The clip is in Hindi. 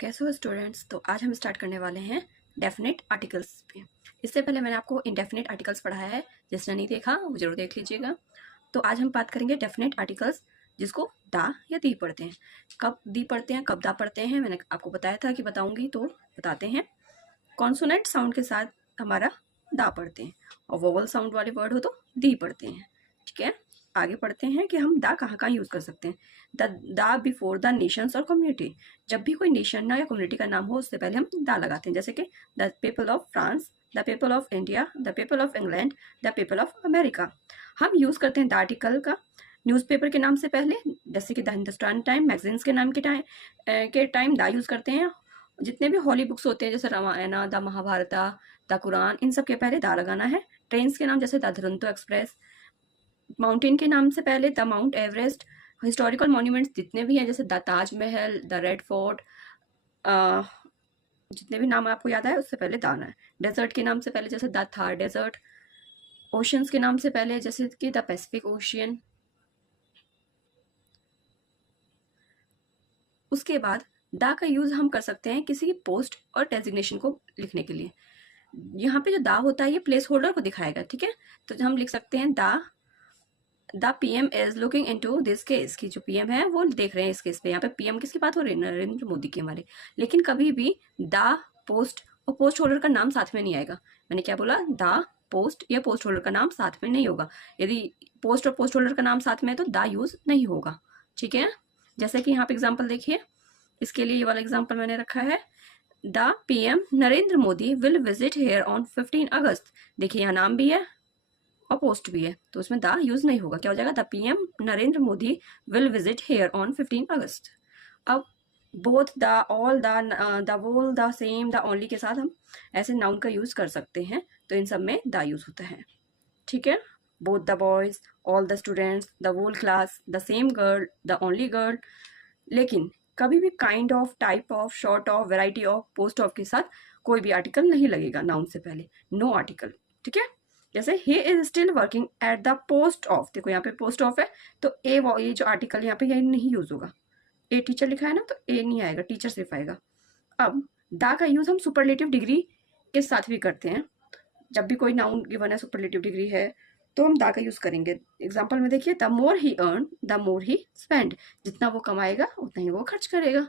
कैसे हो स्टूडेंट्स। तो आज हम स्टार्ट करने वाले हैं डेफिनेट आर्टिकल्स पे। इससे पहले मैंने आपको इनडेफिनेट आर्टिकल्स पढ़ाया है, जिसने नहीं देखा वो जरूर देख लीजिएगा। तो आज हम बात करेंगे डेफिनेट आर्टिकल्स जिसको दा या दी पढ़ते हैं। कब दी पढ़ते हैं, कब दा पढ़ते हैं, मैंने आपको बताया था कि बताऊंगी, तो बताते हैं। कॉन्सोनेंट साउंड के साथ हमारा दा पढ़ते हैं, और वोवल साउंड वाले वर्ड हो तो दी पढ़ते हैं। ठीक है, आगे पढ़ते हैं कि हम दा कहाँ कहाँ यूज़ कर सकते हैं। दा बिफोर द नेशंस और कम्युनिटी। जब भी कोई नेशन ना या कम्युनिटी का नाम हो, उससे पहले हम दा लगाते हैं, जैसे कि the people of France, the people of India, the people of England, the people of America. हम यूज़ करते हैं द आर्टिकल का न्यूज़पेपर के नाम से पहले, जैसे कि द हिंदुस्तान टाइम, मैगजीन्स के नाम के टाइम दा यूज़ करते हैं। जितने भी हॉली बुक्स होते हैं, जैसे Ramayan, the Mahabharata, the Quran, इन सब के पहले दा लगाना है। ट्रेन्स के नाम जैसे द दुरंतो एक्सप्रेस। माउंटेन के नाम से पहले the mount Everest. Historical monuments जितने भी हैं, जैसे the Taj Mahal, the red fort, जितने भी नाम आपको याद आए उससे पहले द आना है। डेजर्ट के नाम से पहले जैसे द थार डेजर्ट। ओशंस के नाम से पहले जैसे कि द पैसिफिक ओशियन। उसके बाद दा का यूज़ हम कर सकते हैं किसी पोस्ट और डेजिग्नेशन को लिखने के लिए। यहाँ पे जो दा होता है ये प्लेस होल्डर को दिखाएगा, ठीक है। तो हम लिख सकते हैं the PM is looking into this case, की जो पीएम है वो देख रहे हैं इस केस पे। यहाँ पे पीएम किसकी बात हो रही है? नरेंद्र मोदी की हमारे। लेकिन कभी भी द पोस्ट और पोस्ट होल्डर का नाम साथ में नहीं आएगा। मैंने क्या बोला? द पोस्ट या पोस्ट होल्डर का नाम साथ में नहीं होगा। यदि पोस्ट और पोस्ट होल्डर का नाम साथ में है तो द यूज नहीं होगा, ठीक है। जैसे कि यहाँ पे एग्जाम्पल देखिए, इसके लिए ये वाला एग्जाम्पल मैंने रखा है। The PM Narendra Modi will visit here on 15 अगस्त। देखिए यहाँ नाम भी है और पोस्ट भी है, तो उसमें द यूज नहीं होगा। क्या हो जाएगा? The PM Narendra Modi will visit here on 15 August. अब both, the, all, the whole, the same, the only के साथ हम ऐसे नाउन का यूज कर सकते हैं, तो इन सब में द यूज होता है, ठीक है। Both the boys, all the students, the whole class, the same girl, the only girl. लेकिन कभी भी kind of, type of, sort of, variety of, post of के साथ कोई भी आर्टिकल नहीं लगेगा नाउन से पहले। नो आर्टिकल, ठीक है। जैसे he is still working at the post of, देखो यहाँ पे पोस्ट ऑफ है तो ये जो आर्टिकल यहाँ पे ये नहीं यूज होगा। ए टीचर लिखा है ना, तो ए नहीं आएगा, टीचर सिर्फ आएगा। अब दा का यूज हम सुपरलेटिव डिग्री के साथ भी करते हैं। जब भी कोई नाउन गिवन है, सुपरलेटिव डिग्री है, तो हम दा का यूज करेंगे। एग्जाम्पल में देखिए, the more he earn the more he spend. जितना वो कमाएगा उतना ही वो खर्च करेगा।